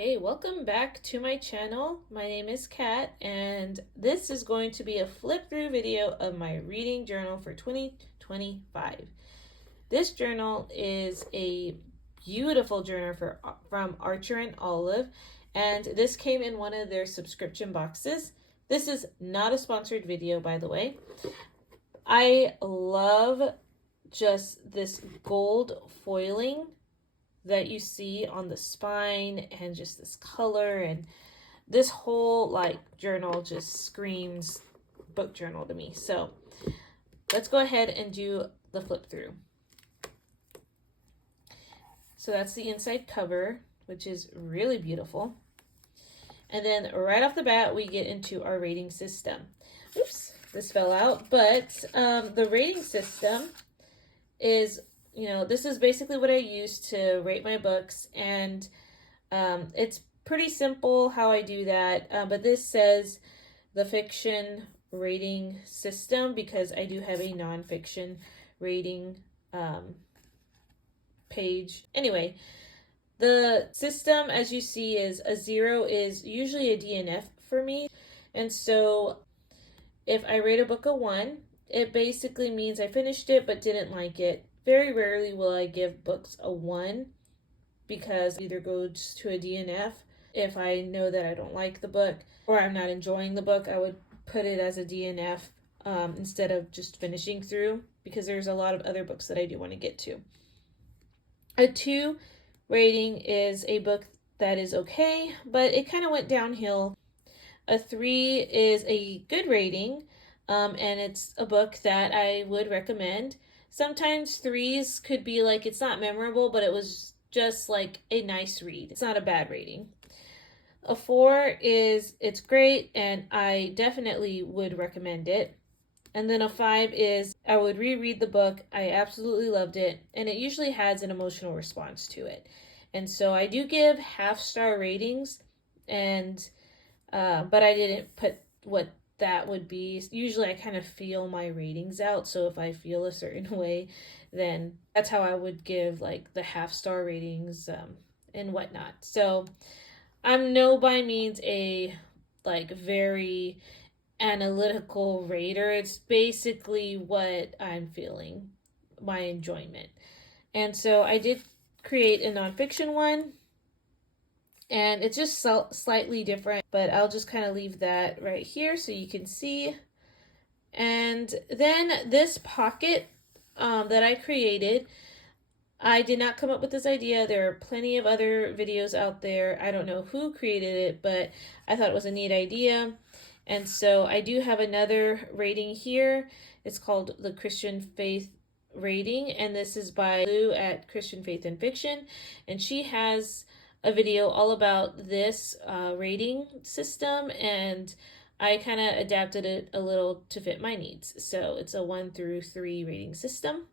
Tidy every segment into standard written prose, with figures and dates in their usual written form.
Okay, welcome back to my channel. My name is Kat, and this is going to be a flip through video of my reading journal for 2025. This journal is a beautiful journal from Archer and Olive, and this came in one of their subscription boxes. This is not a sponsored video, by the way. I love just this gold foiling that you see on the spine and just this color, and this whole journal just screams book journal to me. So let's go ahead and do the flip through. So that's the inside cover, which is really beautiful. And then right off the bat, we get into our rating system. Oops, this fell out. But the rating system is, this is basically what I use to rate my books. And it's pretty simple how I do that. But this says the fiction rating system because I do have a nonfiction rating page. Anyway, the system, as you see, is a 0 is usually a DNF for me. And so if I rate a book a 1, it basically means I finished it but didn't like it. Very rarely will I give books a 1 because it either goes to a DNF. If I know that I don't like the book or I'm not enjoying the book, I would put it as a DNF instead of just finishing through, because there's a lot of other books that I do want to get to. A 2 rating is a book that is okay, but it kind of went downhill. A 3 is a good rating, and it's a book that I would recommend. Sometimes 3s could be like, it's not memorable, but it was just like a nice read. It's not a bad rating. A 4 is, it's great, and I definitely would recommend it. And then a 5 is, I would reread the book. I absolutely loved it, and it usually has an emotional response to it. And so I do give half-star ratings, and but I didn't put what that would be. Usually I kind of feel my ratings out, so if I feel a certain way, then that's how I would give like the half-star ratings and whatnot. So I'm no by means a very analytical rater. It's basically what I'm feeling, my enjoyment. And so I did create a nonfiction one, and it's just slightly different, but I'll just kind of leave that right here so you can see. And then this pocket that I created, I did not come up with this idea. There are plenty of other videos out there. I don't know who created it, but I thought it was a neat idea. And so I do have another rating here. It's called the Christian Faith rating, and this is by Lou at Christian Faith and Fiction, and she has a video all about this rating system, and I kind of adapted it a little to fit my needs. So it's a 1 through 3 rating system,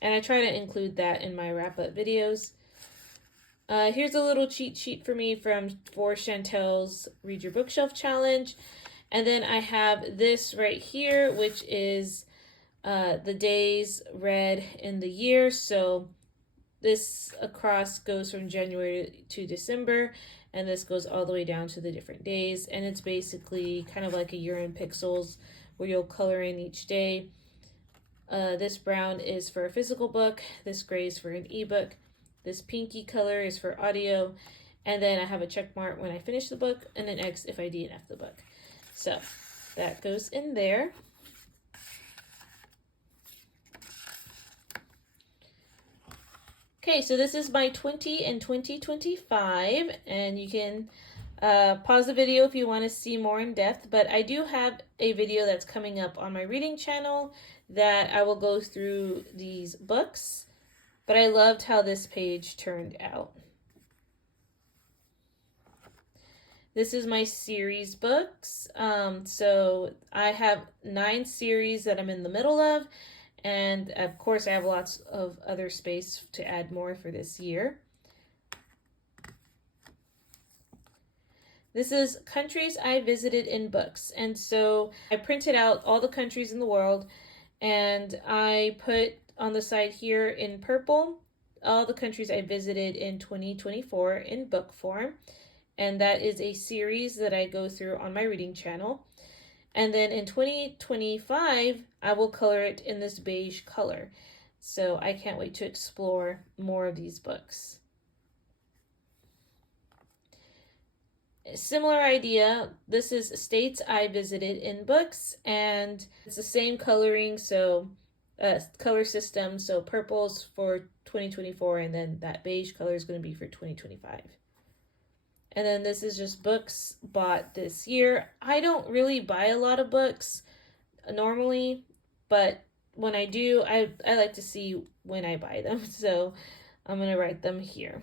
and I try to include that in my wrap-up videos. Here's a little cheat sheet for me for Chantel's Read Your Bookshelf Challenge. And then I have this right here, which is the days read in the year. So this across goes from January to December, and this goes all the way down to the different days. And it's basically kind of like a year in pixels where you'll color in each day. This brown is for a physical book. This gray is for an ebook. This pinky color is for audio. And then I have a check mark when I finish the book and an X if I DNF the book. So that goes in there. Okay, so this is my 20 and 2025, and you can pause the video if you want to see more in depth, but I do have a video that's coming up on my reading channel that I will go through these books, but I loved how this page turned out. This is my series books. So I have 9 series that I'm in the middle of, and of course I have lots of other space to add more for this year. This is countries I visited in books, and so I printed out all the countries in the world, and I put on the side here in purple all the countries I visited in 2024 in book form. And that is a series that I go through on my reading channel. And then in 2025, I will color it in this beige color. So I can't wait to explore more of these books. Similar idea. This is states I visited in books, and it's the same coloring, so color system. So purple's for 2024, and then that beige color is going to be for 2025. And then this is just books bought this year. I don't really buy a lot of books normally, but when I do, I like to see when I buy them. So I'm going to write them here.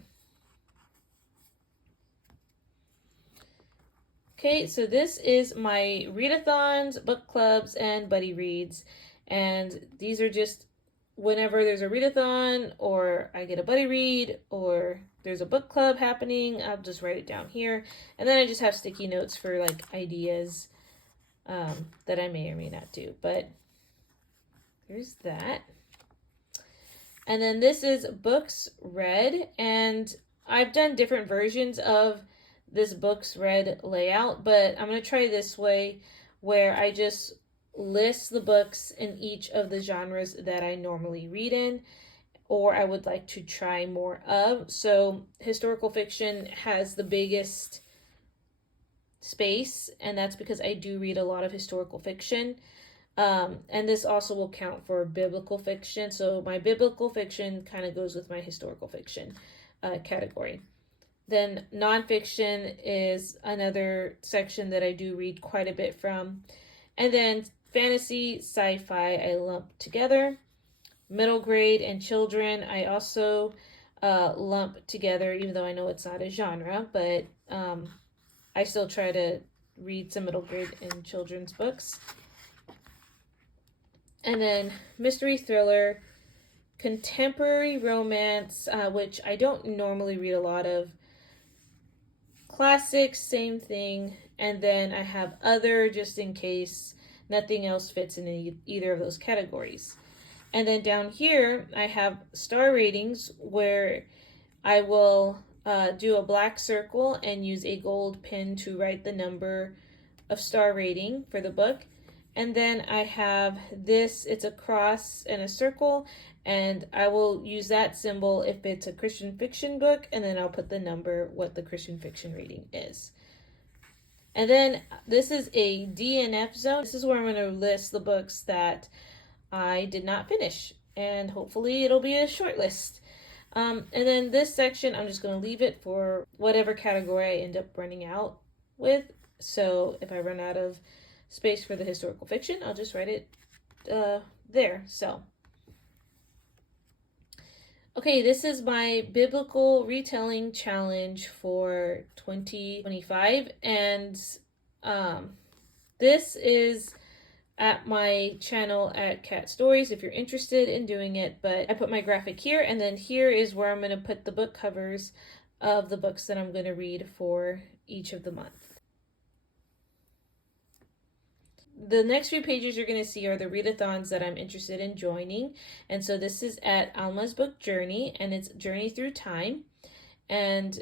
Okay, so this is my Readathons, book clubs, and buddy reads. And these are just whenever there's a readathon or I get a buddy read or there's a book club happening, I'll just write it down here. And then I just have sticky notes for like ideas that I may or may not do. But there's that. And then this is books read, and I've done different versions of this books read layout, but I'm going to try this way where I just list the books in each of the genres that I normally read in or I would like to try more of. So historical fiction has the biggest space, and that's because I do read a lot of historical fiction. And this also will count for biblical fiction. So my biblical fiction kind of goes with my historical fiction category. Then nonfiction is another section that I do read quite a bit from. And then fantasy, sci-fi, I lump together. Middle grade and children, I also lump together, even though I know it's not a genre, but I still try to read some middle grade and children's books. And then mystery thriller, contemporary romance, which I don't normally read a lot of. Classics, same thing. And then I have other, just in case nothing else fits in either of those categories. And then down here, I have star ratings where I will do a black circle and use a gold pen to write the number of star rating for the book. And then I have this, it's a cross and a circle, and I will use that symbol if it's a Christian fiction book, and then I'll put the number, what the Christian fiction rating is. And then this is a DNF zone. This is where I'm going to list the books that I did not finish, and hopefully it'll be a short list. And then this section, I'm just going to leave it for whatever category I end up running out with. So if I run out of space for the historical fiction, I'll just write it there. So okay, this is my biblical retelling challenge for 2025, and this is at my channel at Cat Stories if you're interested in doing it. But I put my graphic here, and then here is where I'm going to put the book covers of the books that I'm going to read for each of the months. The next few pages you're going to see are the readathons that I'm interested in joining. And so this is at Alma's Book Journey, and it's Journey Through Time. And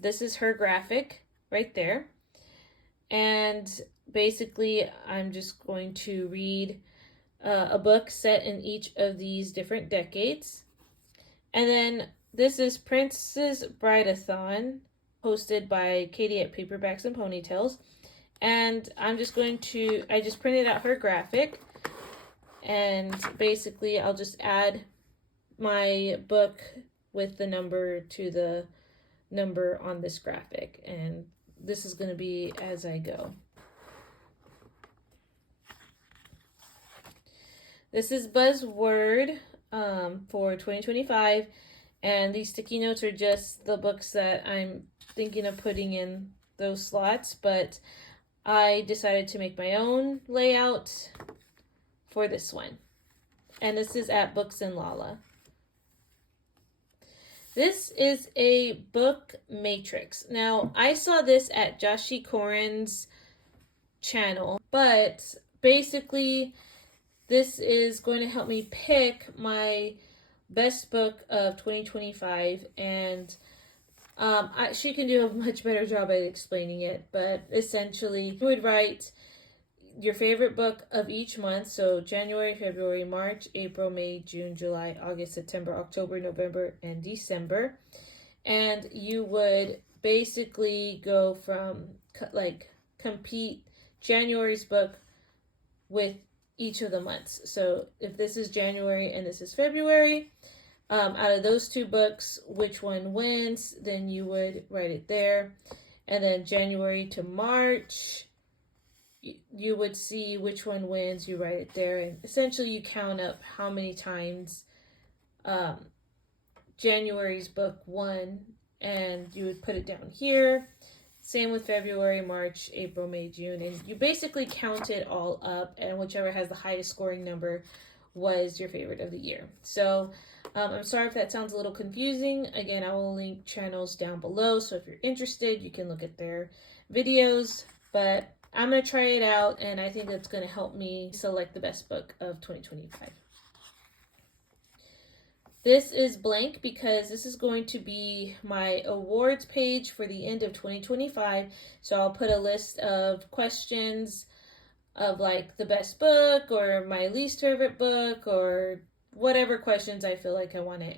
this is her graphic right there. And basically, I'm just going to read a book set in each of these different decades. And then this is Prince's Bride-Athon, hosted by Katie at Paperbacks and Ponytails. And I'm just going to, I just printed out her graphic, and basically I'll just add my book with the number to the number on this graphic, and this is going to be as I go. This is Buzzword for 2025, and these sticky notes are just the books that I'm thinking of putting in those slots, but I decided to make my own layout for this one. And this is at Books and Lala. This is a book matrix. Now, I saw this at Joshi Corin's channel, but basically this is going to help me pick my best book of 2025, and she can do a much better job at explaining it, but essentially you would write your favorite book of each month, so January, February, March, April, May, June, July, August, September, October, November, and December, and you would basically go from like compete January's book with each of the months. So if this is January and this is February, out of those two books, which one wins, then you would write it there. And then January to March, you would see which one wins, you write it there. And essentially you count up how many times January's book won, and you would put it down here. Same with February, March, April, May, June, and you basically count it all up, and whichever has the highest scoring number was your favorite of the year. So I'm sorry if that sounds a little confusing. Again, I will link channels down below, so if you're interested, you can look at their videos, but I'm going to try it out, and I think that's going to help me select the best book of 2025. This is blank because this is going to be my awards page for the end of 2025. So I'll put a list of questions of like the best book or my least favorite book or whatever questions I feel like I want to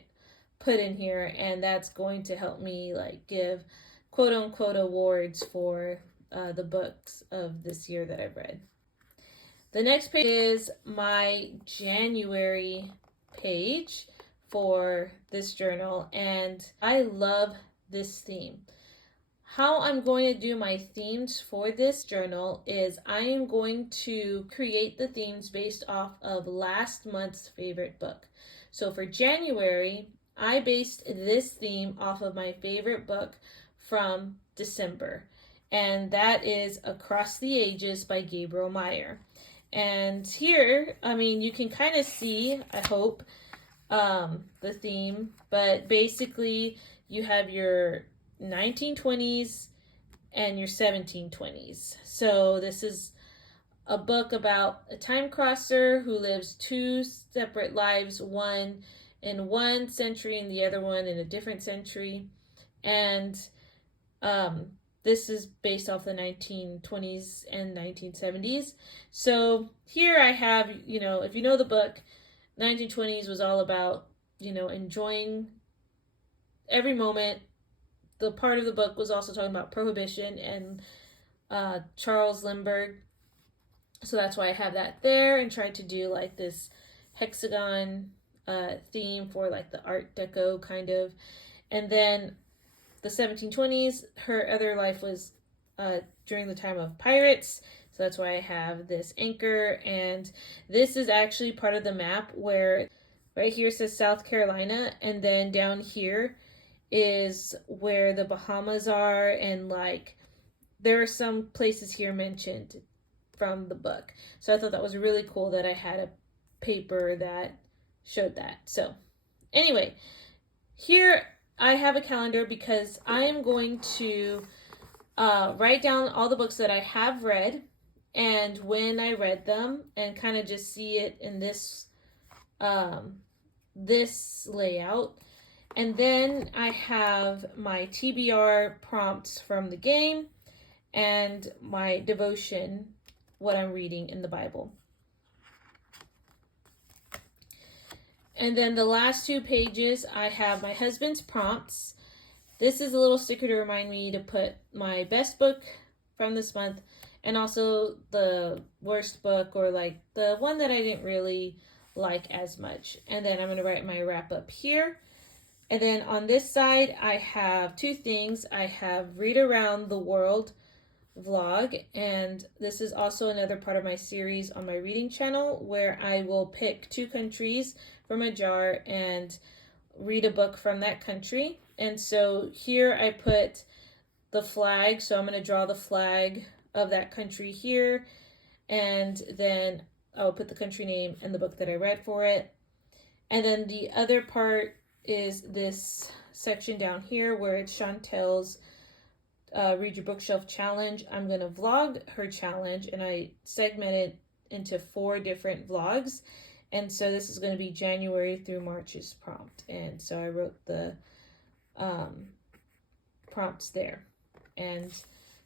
put in here. And that's going to help me like give quote unquote awards for the books of this year that I've read. The next page is my January page for this journal, and I love this theme. How I'm going to do my themes for this journal is I am going to create the themes based off of last month's favorite book. So for January, I based this theme off of my favorite book from December, and that is Across the Ages by Gabriel Meyer. And here, I mean, you can kind of see, I hope, the theme, but basically you have your 1920s and your 1720s. So this is a book about a time crosser who lives two separate lives, one in one century and the other one in a different century. And this is based off the 1920s and 1970s. So here I have, if you know the book, 1920s was all about, enjoying every moment. The part of the book was also talking about prohibition and Charles Lindbergh. So that's why I have that there, and tried to do like this hexagon theme for like the Art Deco kind of. And then the 1720s, her other life was during the time of pirates. So that's why I have this anchor, and this is actually part of the map where right here says South Carolina, and then down here is where the Bahamas are, and like there are some places here mentioned from the book. So I thought that was really cool that I had a paper that showed that. So anyway, here I have a calendar because I am going to write down all the books that I have read and when I read them, and kind of just see it in this this layout. And then I have my TBR prompts from the game and my devotion, what I'm reading in the Bible. And then the last two pages, I have my husband's prompts. This is a little sticker to remind me to put my best book from this month, and also the worst book, or like the one that I didn't really like as much. And then I'm going to write my wrap up here. And then on this side, I have two things. I have Read Around the World vlog, and this is also another part of my series on my reading channel where I will pick two countries from a jar and read a book from that country. And so here I put the flag, so I'm going to draw the flag of that country here, and then I'll put the country name and the book that I read for it. And then the other part is this section down here where it's Chantel's Read Your Bookshelf challenge. I'm going to vlog her challenge, and I segment it into 4 different vlogs. And so this is going to be January through March's prompt. And so I wrote the prompts there. And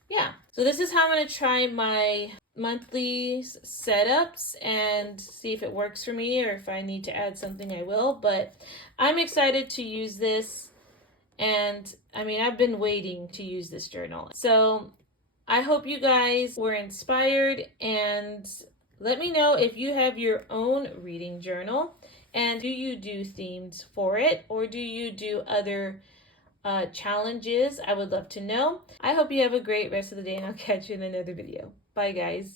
yeah, so this is how I'm going to try my monthly setups and see if it works for me, or if I need to add something I will. But I'm excited to use this, and I mean, I've been waiting to use this journal. So I hope you guys were inspired, and let me know if you have your own reading journal, and do you do themes for it, or do you do other challenges? I would love to know. I hope you have a great rest of the day, and I'll catch you in another video. Bye, guys.